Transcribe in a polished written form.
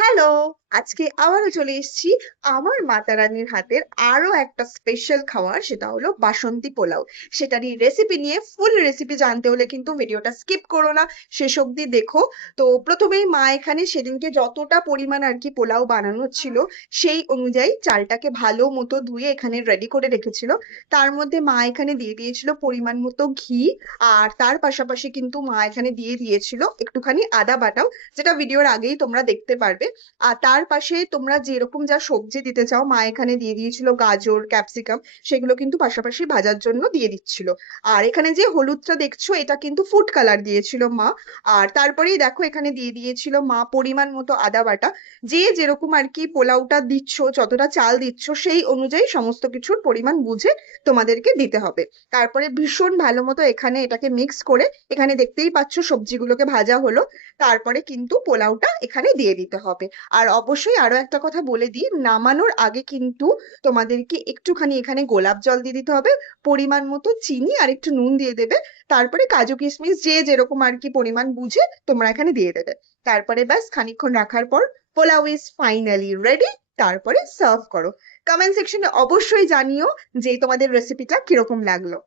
Hello! আজকে আবারও চলে এসেছি আমার মাতারানীর হাতের আরো একটা স্পেশাল খাবার, সেটা হলো বাসন্তী পোলাও। সেটারই রেসিপি নিয়ে ফুল রেসিপি জানতে হলে কিন্তু ভিডিওটা স্কিপ করো না, শেষ অবধি দেখো। তো প্রথমেই মা এখানে সেদিনকে যতটা পরিমাণ আর কি পোলাও বানানো ছিল, সেই অনুযায়ী চালটাকে ভালো মতো ধুয়ে এখানে রেডি করে রেখেছিল। তার মধ্যে মা এখানে দিয়ে দিয়েছিল পরিমাণ মতো ঘি, আর তার পাশাপাশি কিন্তু মা এখানে দিয়ে দিয়েছিল একটুখানি আদা বাটাও, যেটা ভিডিওর আগেই তোমরা দেখতে পারবে। আর তার পাশে তোমরা যেরকম যা সবজি দিতে চাও, মা এখানে দিয়ে দিয়েছিল গাজর, ক্যাপসিকাম, সেগুলো কিন্তু পাশাপাশি ভাজার জন্য দিয়ে দিচ্ছিল। আর এখানে যে হলুদটা দেখছো, এটা কিন্তু ফুড কালার দিয়েছিল মা। আর তারপরেই দেখো এখানে দিয়ে দিয়েছিল মা পরিমাণ মতো আদা বাটা। যে যেরকম আর কি পোলাওটা দিচ্ছ, যতটা চাল দিচ্ছ, সেই অনুযায়ী সমস্ত কিছুর পরিমাণ বুঝে তোমাদেরকে দিতে হবে। তারপরে ভীষণ ভালো মতো এখানে এটাকে মিক্স করে, এখানে দেখতেই পাচ্ছ সবজিগুলোকে ভাজা হলো, তারপরে কিন্তু পোলাওটা এখানে দিয়ে দিতে হবে। আর অবশ্যই আরো একটা কথা বলে দিই, নামানোর আগে কিন্তু তোমাদেরকে একটুখানি এখানে গোলাপ জল দিয়ে দিতে হবে, পরিমাণ মতো চিনি আর একটু নুন দিয়ে দেবে। তারপরে কাজু কিশমিশ যে যেরকম আর কি পরিমাণ বুঝে তোমরা এখানে দিয়ে দেবে। তারপরে ব্যাস খানিকক্ষণ রাখার পর পোলাও ইজ ফাইনালি রেডি। তারপরে সার্ভ করো। কমেন্ট সেকশনে অবশ্যই জানিও যে তোমাদের রেসিপিটা কিরকম লাগলো।